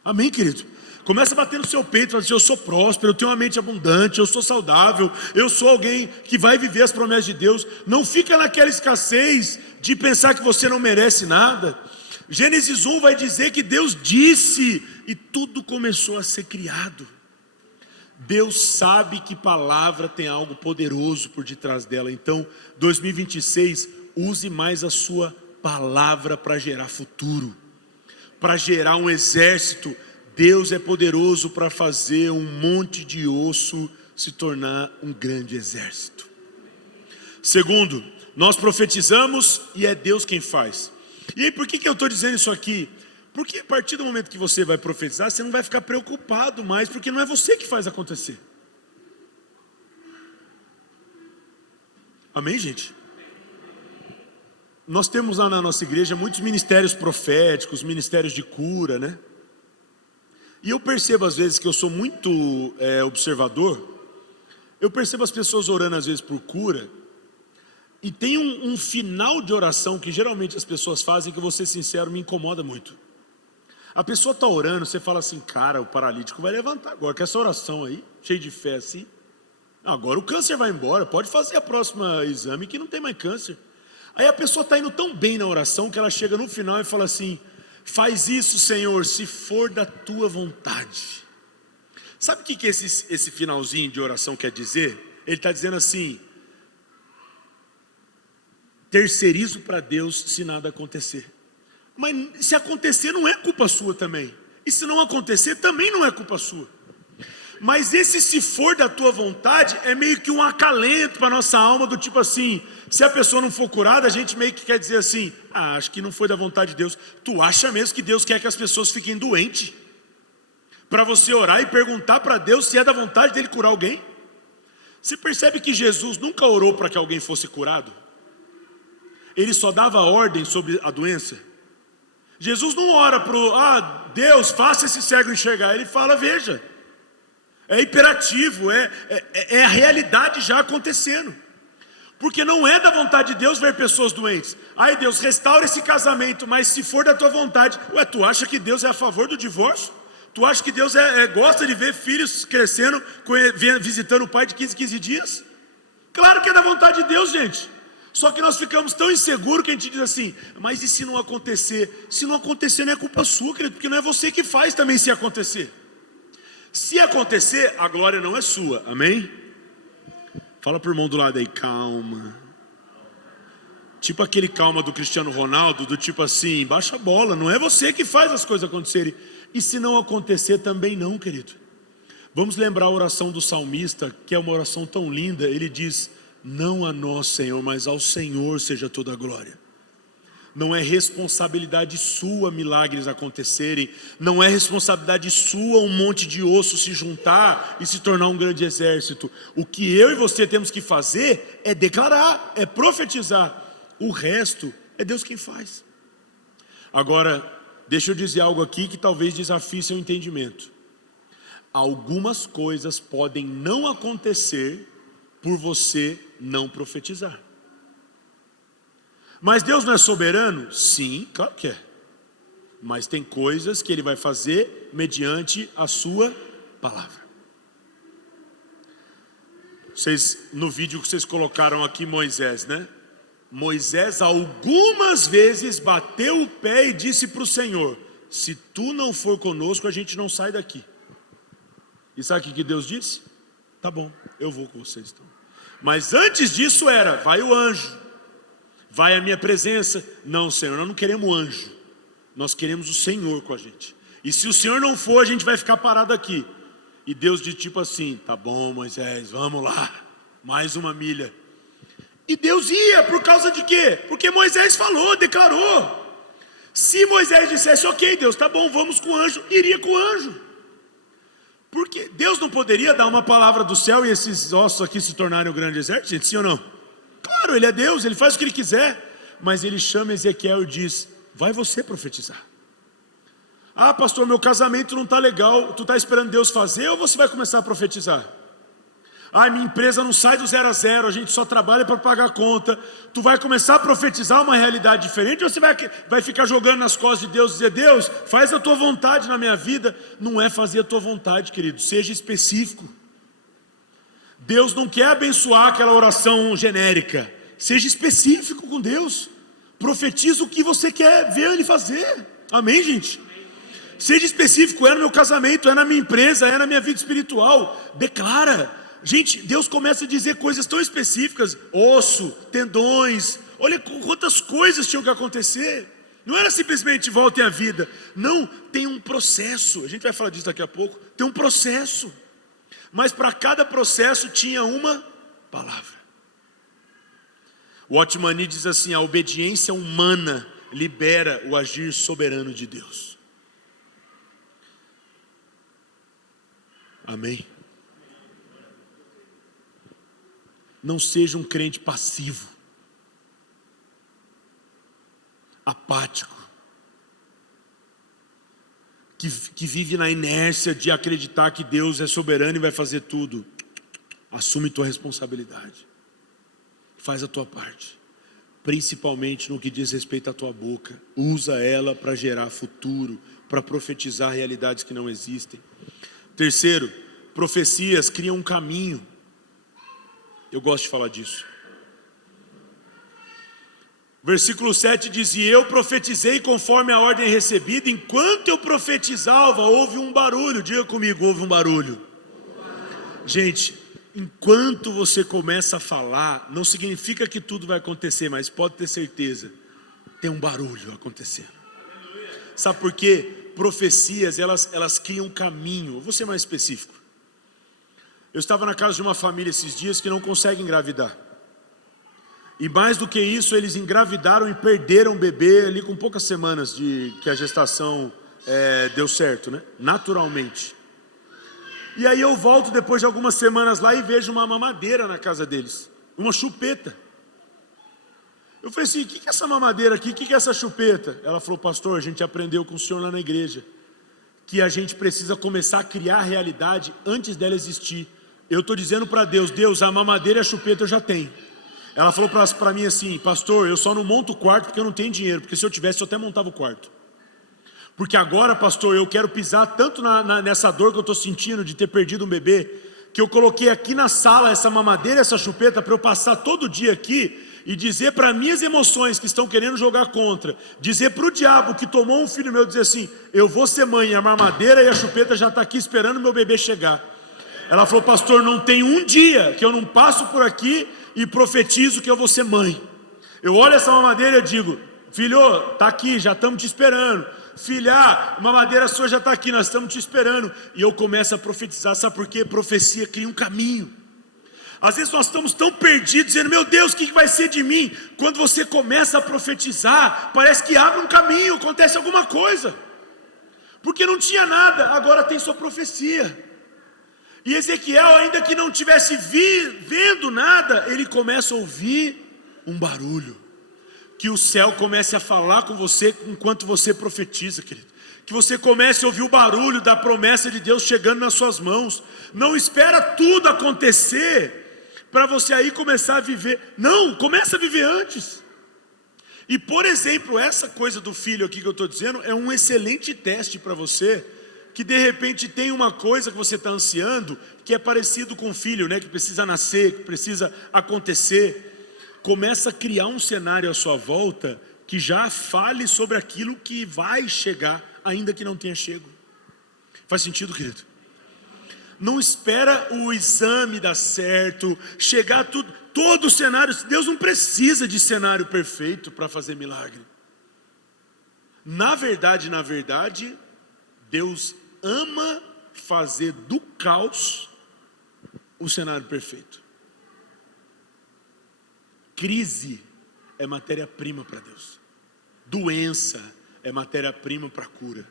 Amém, querido? Começa a bater no seu peito e falar assim: eu sou próspero, eu tenho uma mente abundante, eu sou saudável, eu sou alguém que vai viver as promessas de Deus. Não fica naquela escassez de pensar que você não merece nada. Gênesis 1 vai dizer que Deus disse e tudo começou a ser criado. Deus sabe que palavra tem algo poderoso por detrás dela. Então, 2026, use mais a sua palavra para gerar futuro, para gerar um exército. Deus é poderoso para fazer um monte de osso se tornar um grande exército. Segundo, nós profetizamos e é Deus quem faz. E aí, por que eu estou dizendo isso aqui? Porque a partir do momento que você vai profetizar, você não vai ficar preocupado mais, porque não é você que faz acontecer. Amém, gente? Nós temos lá na nossa igreja muitos ministérios proféticos, ministérios de cura, né? E eu percebo às vezes que eu sou muito observador. Eu percebo as pessoas orando às vezes por cura, e tem um final de oração que geralmente as pessoas fazem, que eu vou ser sincero, me incomoda muito. A pessoa está orando, você fala assim: cara, o paralítico vai levantar agora, com essa oração aí, cheio de fé assim. Agora o câncer vai embora, pode fazer a próxima exame que não tem mais câncer. Aí a pessoa está indo tão bem na oração que ela chega no final e fala assim: faz isso, Senhor, se for da tua vontade. Sabe o que esse finalzinho de oração quer dizer? Ele está dizendo assim: terceirizo para Deus se nada acontecer. Mas se acontecer não é culpa sua também. E se não acontecer também não é culpa sua. Mas esse se for da tua vontade é meio que um acalento para a nossa alma, do tipo assim: se a pessoa não for curada, a gente meio que quer dizer assim: acho que não foi da vontade de Deus. Tu acha mesmo que Deus quer que as pessoas fiquem doentes? Para você orar e perguntar para Deus se é da vontade dele curar alguém? Você percebe que Jesus nunca orou para que alguém fosse curado? Ele só dava ordem sobre a doença. Jesus não ora para Deus, faça esse cego enxergar. Ele fala: veja. É imperativo, é a realidade já acontecendo. Porque não é da vontade de Deus ver pessoas doentes. Ai, Deus, restaura esse casamento, mas se for da tua vontade. Ué, tu acha que Deus é a favor do divórcio? Tu acha que Deus gosta de ver filhos crescendo, visitando o pai de 15 dias? Claro que é da vontade de Deus, gente. Só que nós ficamos tão inseguros que a gente diz assim: mas e se não acontecer? Se não acontecer não é culpa sua, querido, porque não é você que faz também se acontecer. Se acontecer, a glória não é sua, amém? Fala para o irmão do lado aí: calma. Tipo aquele calma do Cristiano Ronaldo, do tipo assim: baixa a bola, não é você que faz as coisas acontecerem. E se não acontecer também não, querido. Vamos lembrar a oração do salmista, que é uma oração tão linda. Ele diz: não a nós, Senhor, mas ao Senhor seja toda a glória. Não é responsabilidade sua milagres acontecerem. Não é responsabilidade sua um monte de osso se juntar e se tornar um grande exército. O que eu e você temos que fazer é declarar, é profetizar. O resto é Deus quem faz. Agora, deixa eu dizer algo aqui que talvez desafie seu entendimento. algumas coisas podem não acontecer por você não profetizar. Mas Deus não é soberano? Sim, claro que é. Mas tem coisas que Ele vai fazer mediante a sua palavra. Vocês, no vídeo que vocês colocaram aqui, Moisés, né? Moisés algumas vezes bateu o pé e disse para o Senhor: se tu não for conosco, a gente não sai daqui. E sabe o que Deus disse? Tá bom, eu vou com vocês então. Mas antes disso era: vai o anjo, vai a minha presença. Não, Senhor, nós não queremos anjo, nós queremos o Senhor com a gente. E se o Senhor não for, a gente vai ficar parado aqui. E Deus diz tipo assim: tá bom, Moisés, vamos lá, mais uma milha. E Deus ia, por causa de quê? Porque Moisés falou, declarou. Se Moisés dissesse: ok, Deus, tá bom, vamos com o anjo, iria com o anjo. Porque Deus não poderia dar uma palavra do céu e esses ossos aqui se tornarem um grande exército, gente, sim ou não? Claro, Ele é Deus, Ele faz o que Ele quiser. Mas Ele chama Ezequiel e diz: vai você profetizar. Ah, pastor, meu casamento não está legal. Tu está esperando Deus fazer ou você vai começar a profetizar? Ah, minha empresa não sai do 0 a 0, a gente só trabalha para pagar a conta. Tu vai começar a profetizar uma realidade diferente ou você vai ficar jogando nas costas de Deus e dizer: Deus, faz a tua vontade na minha vida? Não é fazer a tua vontade, querido, seja específico. Deus não quer abençoar aquela oração genérica. Seja específico com Deus. Profetiza o que você quer ver Ele fazer. Amém, gente? Seja específico, é no meu casamento, é na minha empresa, é na minha vida espiritual. Declara. Gente, Deus começa a dizer coisas tão específicas: osso, tendões. Olha quantas coisas tinham que acontecer. Não era simplesmente voltem à vida. Não, tem um processo. A gente vai falar disso daqui a pouco. Tem um processo. Mas para cada processo tinha uma palavra. O Otmani diz assim: a obediência humana libera o agir soberano de Deus. Amém? Não seja um crente passivo, apático, que vive na inércia de acreditar que Deus é soberano e vai fazer tudo. Assume tua responsabilidade, faz a tua parte, principalmente no que diz respeito à tua boca. Usa ela para gerar futuro, para profetizar realidades que não existem. Terceiro, profecias criam um caminho. Eu gosto de falar disso. Versículo 7 diz: e eu profetizei conforme a ordem recebida. Enquanto eu profetizava, houve um barulho. Diga comigo: houve um barulho. Gente, enquanto você começa a falar, não significa que tudo vai acontecer, mas pode ter certeza, tem um barulho acontecendo. Sabe por quê? Profecias, elas criam um caminho. Vou ser mais específico. Eu estava na casa de uma família esses dias que não consegue engravidar. E mais do que isso, eles engravidaram e perderam o bebê ali com poucas semanas de que a gestação deu certo, né? Naturalmente. E aí eu volto depois de algumas semanas lá e vejo uma mamadeira na casa deles. Uma chupeta. Eu falei assim: o que é essa mamadeira aqui? O que é essa chupeta? Ela falou: pastor, a gente aprendeu com o senhor lá na igreja que a gente precisa começar a criar a realidade antes dela existir. Eu estou dizendo para Deus: Deus, a mamadeira e a chupeta eu já tenho. Ela falou para mim assim: pastor, eu só não monto o quarto porque eu não tenho dinheiro, porque se eu tivesse eu até montava o quarto. Porque agora, pastor, eu quero pisar tanto nessa dor que eu estou sentindo de ter perdido um bebê, que eu coloquei aqui na sala essa mamadeira, essa chupeta, para eu passar todo dia aqui e dizer para minhas emoções que estão querendo jogar contra, dizer para o diabo que tomou um filho meu, dizer assim: eu vou ser mãe, a mamadeira e a chupeta já está aqui esperando meu bebê chegar. Ela falou: pastor, não tem um dia que eu não passo por aqui e profetizo que eu vou ser mãe. Eu olho essa mamadeira e digo: filho, está aqui, já estamos te esperando. Filha, a mamadeira sua já está aqui, nós estamos te esperando. E eu começo a profetizar. Sabe por quê? Profecia cria um caminho. Às vezes nós estamos tão perdidos, dizendo: meu Deus, o que vai ser de mim? Quando você começa a profetizar, parece que abre um caminho, acontece alguma coisa. Porque não tinha nada, agora tem sua profecia. E Ezequiel, ainda que não tivesse vendo nada, ele começa a ouvir um barulho. Que o céu comece a falar com você enquanto você profetiza, querido. que você comece a ouvir o barulho da promessa de Deus chegando nas suas mãos. Não espera tudo acontecer para você aí começar a viver. Não, começa a viver antes. E por exemplo, essa coisa do filho aqui que eu estou dizendo é um excelente teste para você, que de repente tem uma coisa que você está ansiando, que é parecido com o filho, né? Que precisa nascer, que precisa acontecer. Começa a criar um cenário à sua volta que já fale sobre aquilo que vai chegar, ainda que não tenha chego. Faz sentido, querido? Não espera o exame dar certo, chegar tudo, todo o cenário. Deus não precisa de cenário perfeito para fazer milagre. Na verdade, Deus ama fazer do caos o cenário perfeito. Crise é matéria-prima para Deus. Doença é matéria-prima para cura.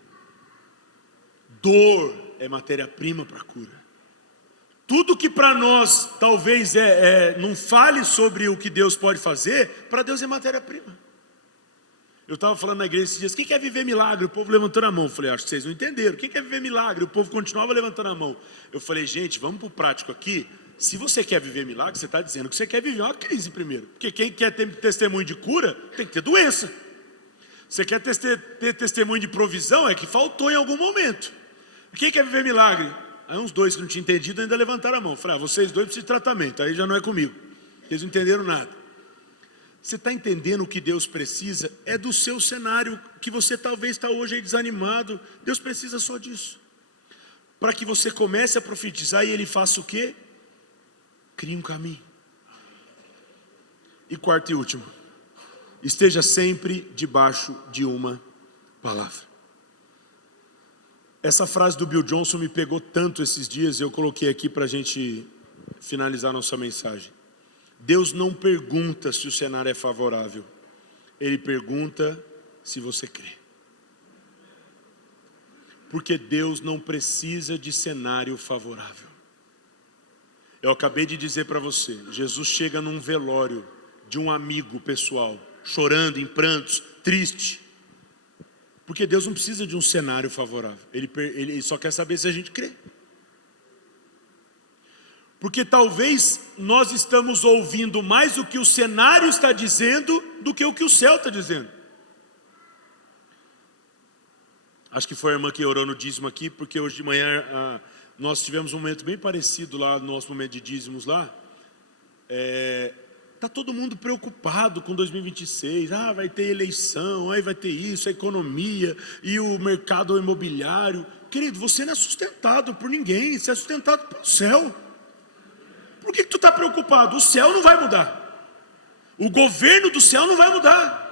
Dor é matéria-prima para cura. Tudo que para nós talvez não fale sobre o que Deus pode fazer, para Deus é matéria-prima. Eu estava falando na igreja esses dias, quem quer viver milagre? O povo levantando a mão. Eu falei, acho que vocês não entenderam. Quem quer viver milagre? O povo continuava levantando a mão. Eu falei, gente, vamos para o prático aqui. Se você quer viver milagre, você está dizendo que você quer viver uma crise primeiro. Porque quem quer ter testemunho de cura, tem que ter doença. Você quer ter testemunho de provisão, é que faltou em algum momento. Quem quer viver milagre? Aí uns dois que não tinham entendido ainda levantaram a mão. Falei, vocês dois precisam de tratamento, aí já não é comigo. Eles não entenderam nada. Você está entendendo o que Deus precisa? É do seu cenário, que você talvez está hoje aí desanimado. Deus precisa só disso. Para que você comece a profetizar e Ele faça o quê? Crie um caminho. E quarto e último, esteja sempre debaixo de uma palavra. Essa frase do Bill Johnson me pegou tanto esses dias, eu coloquei aqui para a gente finalizar nossa mensagem. Deus não pergunta se o cenário é favorável, Ele pergunta se você crê. Porque Deus não precisa de cenário favorável. Eu acabei de dizer para você, Jesus chega num velório de um amigo pessoal, chorando, em prantos, triste. Porque Deus não precisa de um cenário favorável. Ele só quer saber se a gente crê. Porque talvez nós estamos ouvindo mais o que o cenário está dizendo do que o que o céu está dizendo. Acho que foi a irmã que orou no dízimo aqui, porque hoje de manhã nós tivemos um momento bem parecido lá no nosso momento de dízimos lá. Está todo mundo preocupado com 2026, vai ter eleição, aí vai ter isso, a economia e o mercado imobiliário. Querido, você não é sustentado por ninguém, você é sustentado pelo céu. Por que tu está preocupado? O céu não vai mudar, o governo do céu não vai mudar.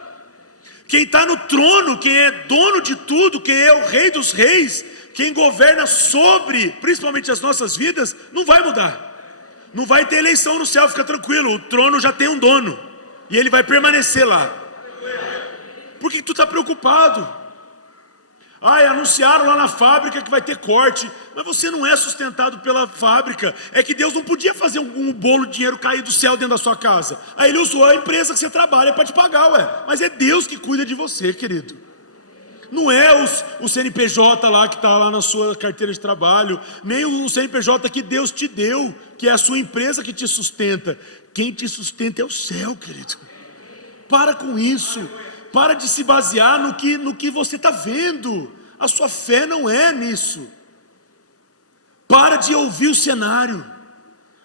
Quem está no trono, quem é dono de tudo, quem é o rei dos reis, quem governa sobre, principalmente as nossas vidas, não vai mudar. Não vai ter eleição no céu, fica tranquilo, o trono já tem um dono, e ele vai permanecer lá. Por que tu está preocupado? Anunciaram lá na fábrica que vai ter corte, mas você não é sustentado pela fábrica. É que Deus não podia fazer um bolo de dinheiro cair do céu dentro da sua casa. Aí Ele usou a empresa que você trabalha para te pagar, mas é Deus que cuida de você, querido. Não é o CNPJ lá que está lá na sua carteira de trabalho, nem o CNPJ que Deus te deu, que é a sua empresa que te sustenta. Quem te sustenta é o céu, querido. Para com isso. Para de se basear no que você está vendo. A sua fé não é nisso. Para de ouvir o cenário.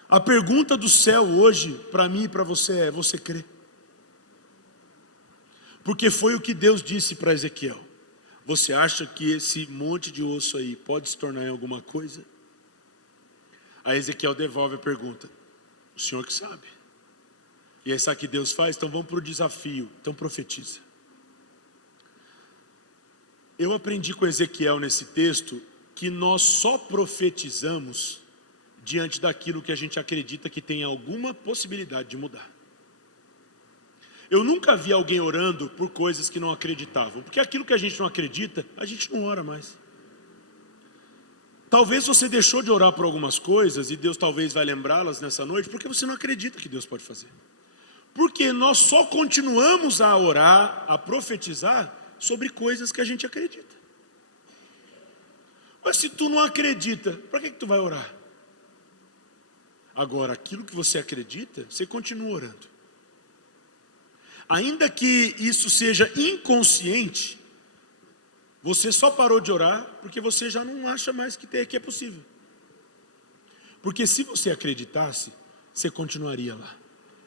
A pergunta do céu hoje, para mim e para você é: você crê? Porque foi o que Deus disse para Ezequiel. Você acha que esse monte de osso aí pode se tornar em alguma coisa? Aí Ezequiel devolve a pergunta: o Senhor que sabe. E aí sabe o que Deus faz? Então vamos para o desafio. Então profetiza. Eu aprendi com Ezequiel nesse texto que nós só profetizamos diante daquilo que a gente acredita que tem alguma possibilidade de mudar. Eu nunca vi alguém orando por coisas que não acreditavam, porque aquilo que a gente não acredita, a gente não ora mais. Talvez você deixou de orar por algumas coisas, e Deus talvez vai lembrá-las nessa noite, porque você não acredita que Deus pode fazer. Porque nós só continuamos a orar, a profetizar, sobre coisas que a gente acredita. Mas se tu não acredita, para que tu vai orar? Agora, aquilo que você acredita, você continua orando. Ainda que isso seja inconsciente, você só parou de orar porque você já não acha mais que é possível. Porque se você acreditasse, você continuaria lá,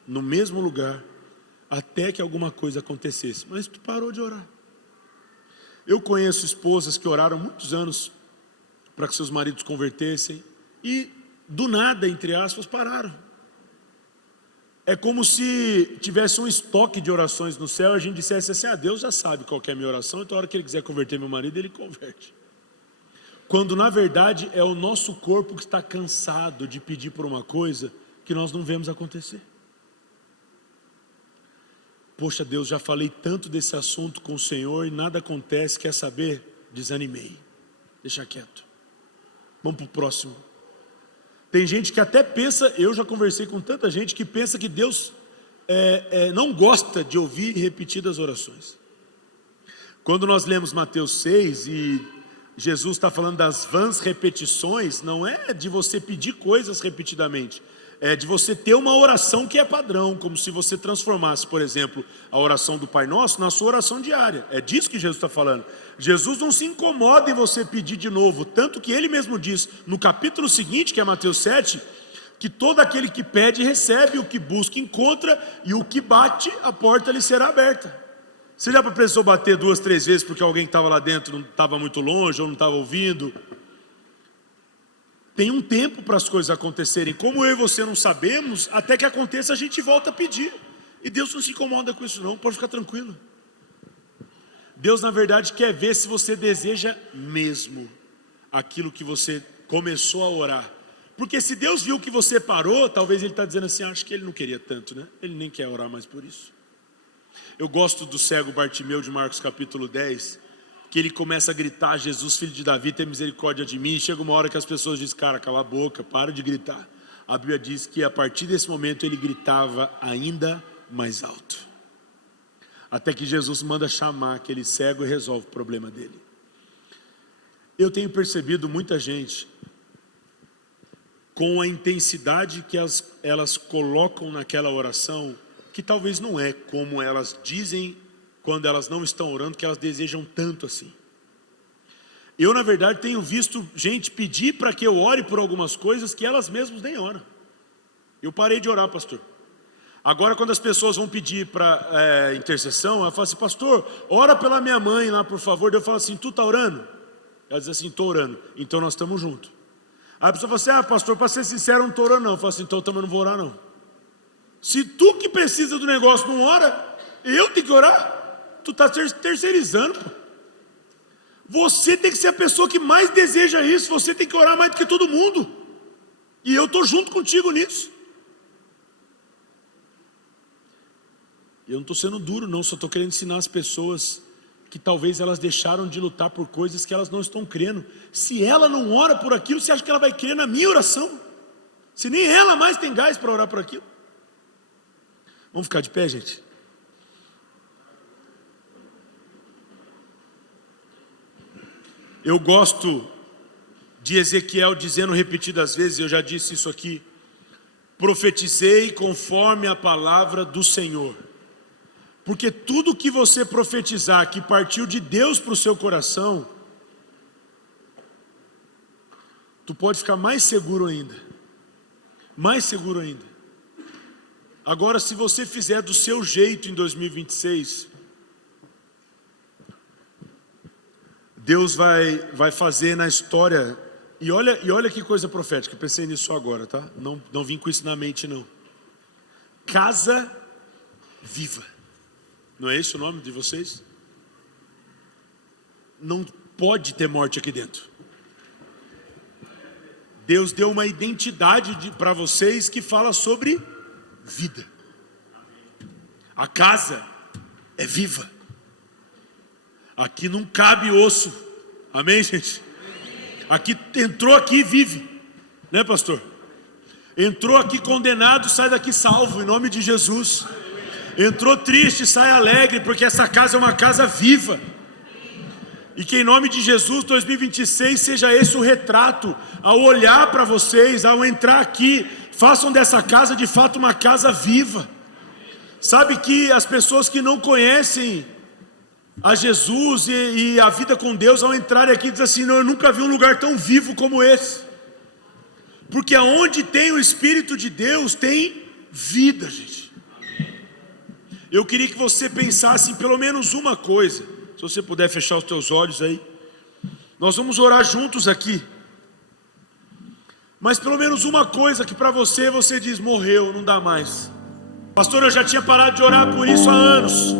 no mesmo lugar, até que alguma coisa acontecesse. Mas tu parou de orar. Eu conheço esposas que oraram muitos anos para que seus maridos convertessem e do nada, entre aspas, pararam. É como se tivesse um estoque de orações no céu e a gente dissesse assim: Deus já sabe qual que é a minha oração, então a hora que Ele quiser converter meu marido, Ele converte. Quando na verdade é o nosso corpo que está cansado de pedir por uma coisa que nós não vemos acontecer. Poxa, Deus, já falei tanto desse assunto com o Senhor e nada acontece, quer saber? Desanimei, deixa quieto, vamos para o próximo. Tem gente que até pensa, eu já conversei com tanta gente que pensa que Deus não gosta de ouvir repetidas orações. Quando nós lemos Mateus 6 e Jesus está falando das vãs repetições, não é de você pedir coisas repetidamente, é de você ter uma oração que é padrão, como se você transformasse, por exemplo, a oração do Pai Nosso na sua oração diária. É disso que Jesus está falando. Jesus não se incomoda em você pedir de novo, tanto que Ele mesmo diz no capítulo seguinte, que é Mateus 7, que todo aquele que pede recebe, o que busca encontra, e o que bate, a porta lhe será aberta. Você já precisou bater 2, 3 vezes porque alguém que estava lá dentro não estava muito longe ou não estava ouvindo? Tem um tempo para as coisas acontecerem. Como eu e você não sabemos, até que aconteça a gente volta a pedir. E Deus não se incomoda com isso não, pode ficar tranquilo. Deus na verdade quer ver se você deseja mesmo aquilo que você começou a orar. Porque se Deus viu que você parou, talvez Ele está dizendo assim: acho que Ele não queria tanto, né? Ele nem quer orar mais por isso. Eu gosto do cego Bartimeu de Marcos capítulo 10, que ele começa a gritar: Jesus, filho de Davi, tem misericórdia de mim. E chega uma hora que as pessoas dizem: cara, cala a boca, para de gritar. A Bíblia diz que a partir desse momento ele gritava ainda mais alto, até que Jesus manda chamar aquele cego e resolve o problema dele. Eu tenho percebido muita gente com a intensidade que elas colocam naquela oração, que talvez não é como elas dizem quando elas não estão orando, que elas desejam tanto assim. Eu na verdade tenho visto gente pedir para que eu ore por algumas coisas que elas mesmas nem oram. Eu parei de orar, pastor. Agora quando as pessoas vão pedir para intercessão, ela fala assim: pastor, ora pela minha mãe lá por favor. Eu falo assim: tu está orando? Ela diz assim: estou orando. Então nós estamos juntos. Aí a pessoa fala assim: pastor, para ser sincero, eu não estou orando não. Eu falo assim: então eu também não vou orar não. Se tu que precisa do negócio não ora, eu tenho que orar? Tu está terceirizando, pô. Você tem que ser a pessoa que mais deseja isso. Você tem que orar mais do que todo mundo. E eu estou junto contigo nisso. Eu não estou sendo duro não, só estou querendo ensinar as pessoas que talvez elas deixaram de lutar por coisas que elas não estão crendo. Se ela não ora por aquilo, você acha que ela vai crer na minha oração? Se nem ela mais tem gás para orar por aquilo. Vamos ficar de pé, gente? Eu gosto de Ezequiel dizendo repetidas vezes, eu já disse isso aqui: profetizei conforme a palavra do Senhor. Porque tudo que você profetizar que partiu de Deus para o seu coração, tu pode ficar mais seguro ainda. Mais seguro ainda. Agora, se você fizer do seu jeito em 2026, Deus vai fazer na história. E olha que coisa profética, eu pensei nisso agora, tá? Não vim com isso na mente não. Casa viva. Não é esse o nome de vocês? Não pode ter morte aqui dentro. Deus deu uma identidade para vocês que fala sobre vida. A casa é viva. Aqui não cabe osso. Amém, gente? Aqui entrou aqui e vive, né, pastor? Entrou aqui condenado, sai daqui salvo, em nome de Jesus. Entrou triste, sai alegre, porque essa casa é uma casa viva. E que em nome de Jesus 2026 seja esse o retrato. Ao olhar para vocês, ao entrar aqui, façam dessa casa de fato uma casa viva. Sabe que as pessoas que não conhecem a Jesus e a vida com Deus, ao entrarem aqui, dizem assim: não, eu nunca vi um lugar tão vivo como esse. Porque aonde tem o Espírito de Deus, tem vida, gente. Eu queria que você pensasse em pelo menos uma coisa. Se você puder fechar os teus olhos aí. Nós vamos orar juntos aqui. Mas pelo menos uma coisa que para você diz: morreu, não dá mais. Pastor, eu já tinha parado de orar por isso há anos.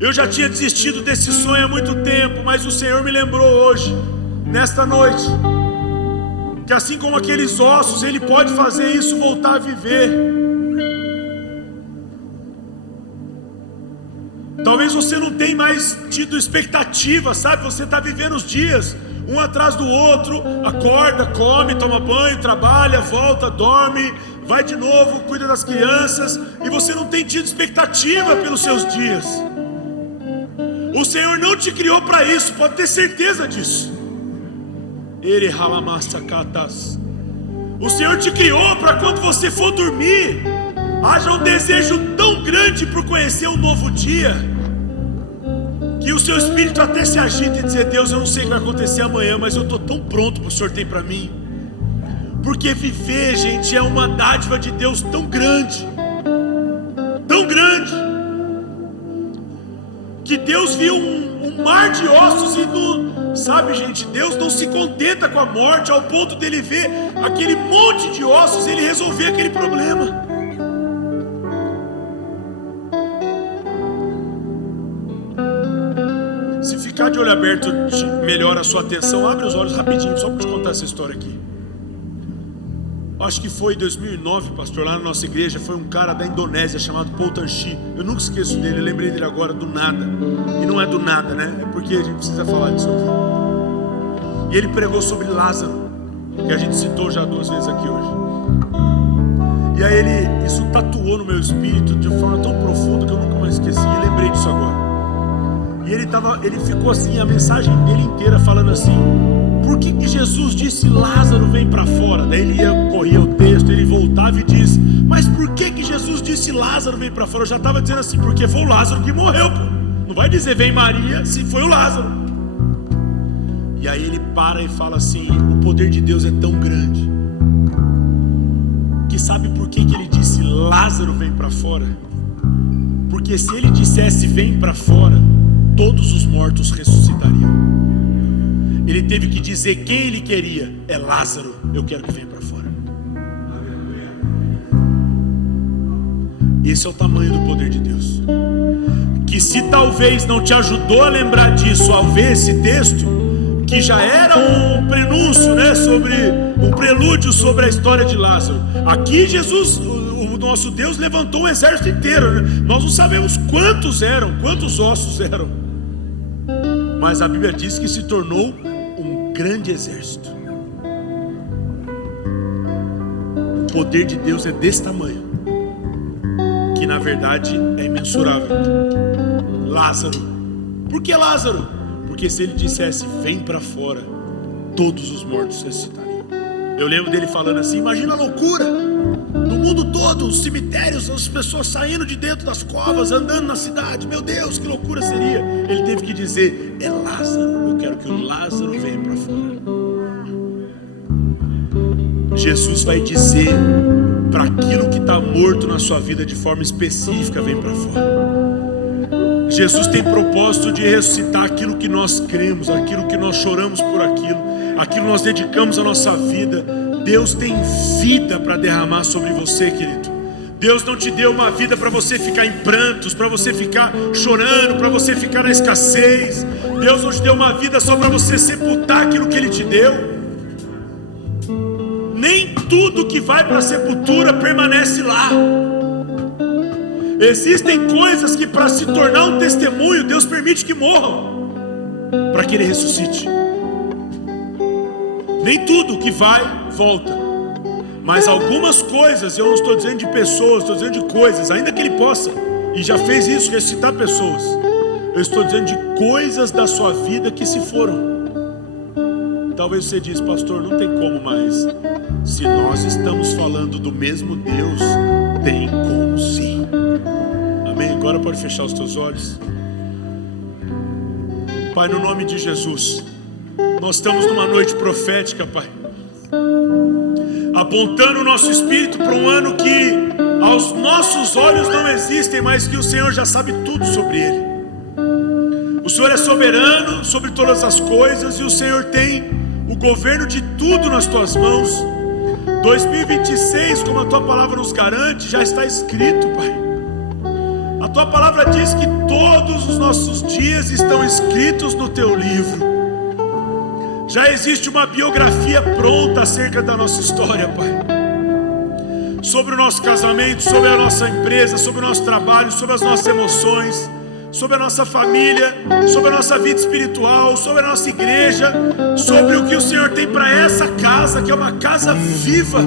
Eu já tinha desistido desse sonho há muito tempo. Mas o Senhor me lembrou hoje, nesta noite, que assim como aqueles ossos, Ele pode fazer isso voltar a viver. Talvez você não tenha mais tido expectativa, sabe? Você está vivendo os dias, um atrás do outro. Acorda, come, toma banho, trabalha, volta, dorme, vai de novo, cuida das crianças. E você não tem tido expectativa pelos seus dias. O Senhor não te criou para isso, pode ter certeza disso. O Senhor te criou para quando você for dormir, haja um desejo tão grande por conhecer um novo dia, que o seu espírito até se agita e dizer: Deus, eu não sei o que vai acontecer amanhã, mas eu estou tão pronto para o Senhor tem para mim. Porque viver, gente, é uma dádiva de Deus tão grande, que Deus viu um mar de ossos e sabe, gente, Deus não se contenta com a morte ao ponto dele ver aquele monte de ossos e ele resolver aquele problema. Se ficar de olho aberto melhora a sua atenção, abre os olhos rapidinho, só para te contar essa história aqui. Acho que foi em 2009, pastor, lá na nossa igreja, foi um cara da Indonésia chamado Paul Tanchi. Eu nunca esqueço dele, eu lembrei dele agora do nada. E não é do nada, né? É porque a gente precisa falar disso aqui. E ele pregou sobre Lázaro, que a gente citou já 2 vezes aqui hoje. E aí isso tatuou no meu espírito de forma tão profunda que eu nunca mais esqueci. E lembrei disso agora. E ele ficou assim, a mensagem dele inteira falando assim: por que Jesus disse Lázaro vem para fora? Daí ele corria o texto, ele voltava e diz: mas por que Jesus disse Lázaro vem para fora? Eu já estava dizendo assim, porque foi o Lázaro que morreu, pô. Não vai dizer vem Maria se foi o Lázaro. E aí ele para e fala assim: o poder de Deus é tão grande, que sabe por que ele disse Lázaro vem para fora? Porque se ele dissesse vem para fora, todos os mortos ressuscitariam. Ele teve que dizer quem ele queria: é Lázaro, eu quero que venha para fora. Esse é o tamanho do poder de Deus. Que se talvez não te ajudou a lembrar disso ao ver esse texto, que já era um prenúncio, né, um prelúdio sobre a história de Lázaro. Aqui Jesus, o nosso Deus, levantou um exército inteiro, né? Nós não sabemos quantos ossos eram, mas a Bíblia diz que se tornou um grande exército. O poder de Deus é desse tamanho, que na verdade é imensurável. Lázaro, por que Lázaro? Porque se ele dissesse vem para fora, todos os mortos ressuscitariam. Eu lembro dele falando assim: imagina a loucura no mundo todo, os cemitérios, as pessoas saindo de dentro das covas, andando na cidade. Meu Deus, que loucura seria. Ele teve que dizer: é Lázaro, eu quero que o Lázaro venha para fora. Jesus vai dizer para aquilo que está morto na sua vida de forma específica: vem para fora. Jesus tem propósito de ressuscitar aquilo que nós cremos, aquilo que nós choramos por aquilo que nós dedicamos a nossa vida. Deus tem vida para derramar sobre você, querido. Deus não te deu uma vida para você ficar em prantos, para você ficar chorando, para você ficar na escassez. Deus não te deu uma vida só para você sepultar aquilo que Ele te deu. Nem tudo que vai para a sepultura permanece lá. Existem coisas que para se tornar um testemunho, Deus permite que morram, para que Ele ressuscite. Nem tudo que vai, volta. Mas algumas coisas, eu não estou dizendo de pessoas, estou dizendo de coisas, ainda que Ele possa, e já fez isso, ressuscitar pessoas. Eu estou dizendo de coisas da sua vida que se foram. Talvez você diz, pastor, não tem como mais. Se nós estamos falando do mesmo Deus, tem como sim. Amém? Agora pode fechar os teus olhos. Pai, no nome de Jesus, nós estamos numa noite profética, Pai, apontando o nosso espírito para um ano que aos nossos olhos não existem, mas que o Senhor já sabe tudo sobre ele. O Senhor é soberano sobre todas as coisas e o Senhor tem o governo de tudo nas tuas mãos. 2026, como a tua palavra nos garante, já está escrito, Pai. A tua palavra diz que todos os nossos dias estão escritos no teu livro. Já existe uma biografia pronta acerca da nossa história, Pai. Sobre o nosso casamento, sobre a nossa empresa, sobre o nosso trabalho, sobre as nossas emoções, sobre a nossa família, sobre a nossa vida espiritual, sobre a nossa igreja, sobre o que o Senhor tem para essa casa, que é uma casa viva.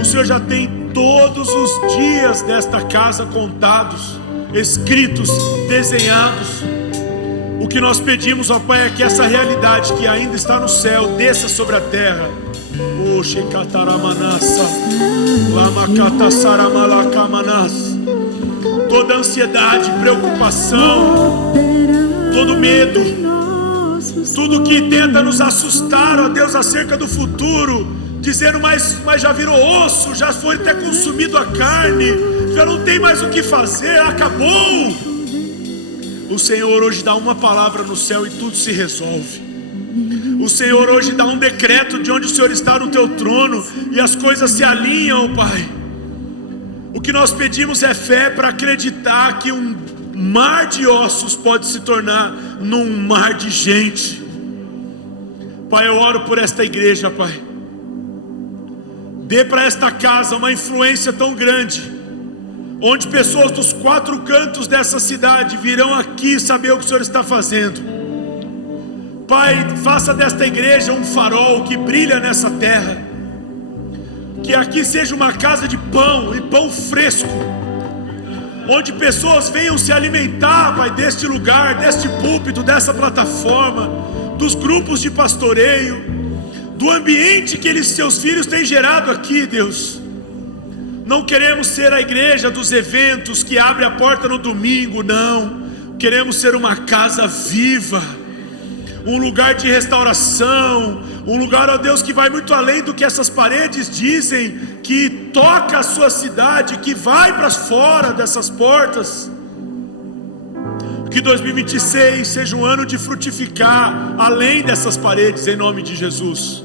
O Senhor já tem todos os dias desta casa contados, escritos, desenhados. O que nós pedimos, ó Pai, é que essa realidade que ainda está no céu desça sobre a terra. Toda ansiedade, preocupação, todo medo, tudo que tenta nos assustar, ó Deus, acerca do futuro, dizendo, mas já virou osso, já foi até consumido a carne, já não tem mais o que fazer, acabou. O Senhor hoje dá uma palavra no céu e tudo se resolve. O Senhor hoje dá um decreto de onde o Senhor está no teu trono e as coisas se alinham, Pai. O que nós pedimos é fé para acreditar que um mar de ossos pode se tornar num mar de gente. Pai, eu oro por esta igreja, Pai. Dê para esta casa uma influência tão grande, onde pessoas dos 4 cantos dessa cidade virão aqui saber o que o Senhor está fazendo. Pai, faça desta igreja um farol que brilha nessa terra. Que aqui seja uma casa de pão e pão fresco, onde pessoas venham se alimentar, Pai, deste lugar, deste púlpito, dessa plataforma, dos grupos de pastoreio, do ambiente que seus filhos têm gerado aqui, Deus. Não queremos ser a igreja dos eventos que abre a porta no domingo, não. Queremos ser uma casa viva, um lugar de restauração, um lugar, ó Deus, que vai muito além do que essas paredes dizem, que toca a sua cidade, que vai para fora dessas portas. Que 2026 seja um ano de frutificar além dessas paredes, em nome de Jesus.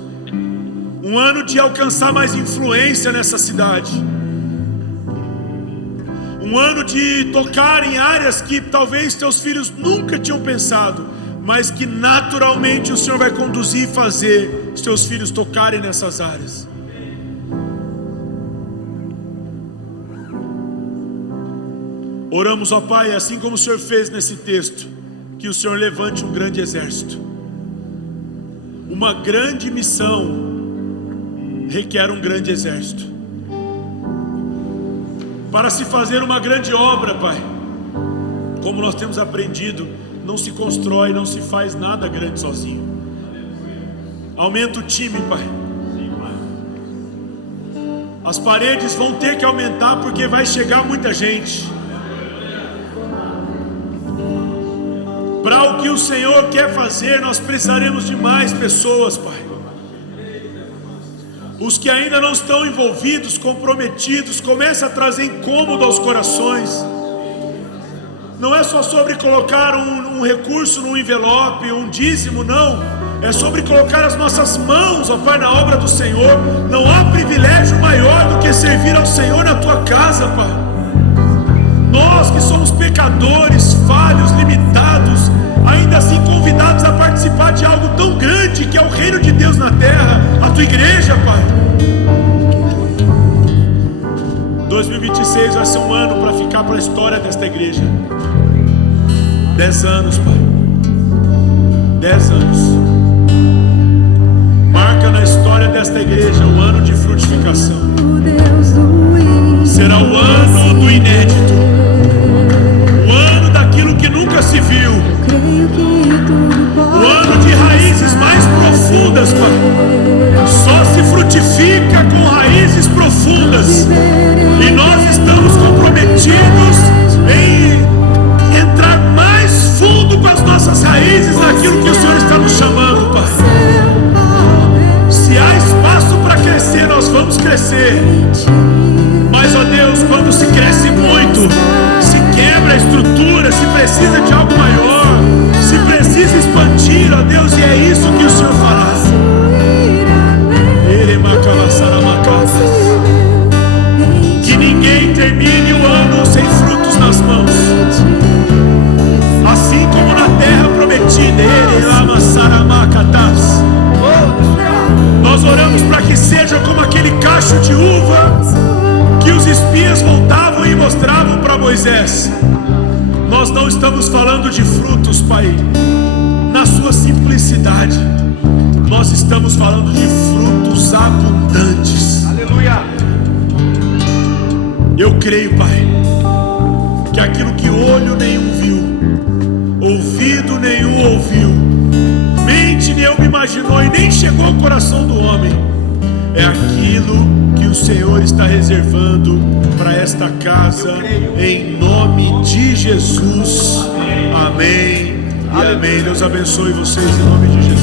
Um ano de alcançar mais influência nessa cidade. Um ano de tocar em áreas que talvez teus filhos nunca tinham pensado, mas que naturalmente o Senhor vai conduzir e fazer os teus filhos tocarem nessas áreas. Oramos, ó Pai, assim como o Senhor fez nesse texto, que o Senhor levante um grande exército. Uma grande missão requer um grande exército. Para se fazer uma grande obra, Pai, como nós temos aprendido, não se constrói, não se faz nada grande sozinho. Aumenta o time, Pai. As paredes vão ter que aumentar porque vai chegar muita gente. Para o que o Senhor quer fazer, nós precisaremos de mais pessoas, Pai. Os que ainda não estão envolvidos, comprometidos, comece a trazer incômodo aos corações. Não é só sobre colocar um recurso num envelope, um dízimo, não. É sobre colocar as nossas mãos, ó Pai, na obra do Senhor. Não há privilégio maior do que servir ao Senhor na tua casa, Pai. Nós que somos pecadores, falhos, limitados, ainda assim convidados a participar de algo tão grande que é o reino de Deus na terra, a tua igreja, Pai. 2026 vai ser um ano para ficar para a história desta igreja. 10 anos, Pai. 10 anos. Marca na história desta igreja o ano de frutificação. Será o ano do inédito. O ano daquilo que nunca se profundas. E nós estamos comprometidos em entrar mais fundo com as nossas raízes naquilo que o Senhor está nos chamando, Pai. Se há espaço para crescer, nós vamos crescer. Mas, ó Deus, quando se cresce muito, se quebra a estrutura, se precisa de algo maior, se precisa expandir, ó Deus, e é isso que o Senhor fará. Que ninguém termine o ano sem frutos nas mãos, assim como na terra prometida. Nós oramos para que seja como aquele cacho de uva que os espias voltavam e mostravam para Moisés. Nós não estamos falando de frutos, Pai, na sua simplicidade. Nós estamos falando de frutos abundantes. Aleluia. Eu creio, Pai, que aquilo que olho nenhum viu, ouvido nenhum ouviu, mente nenhuma imaginou e nem chegou ao coração do homem, é aquilo que o Senhor está reservando para esta casa, em nome de Jesus. Amém e amém. Deus abençoe vocês em nome de Jesus.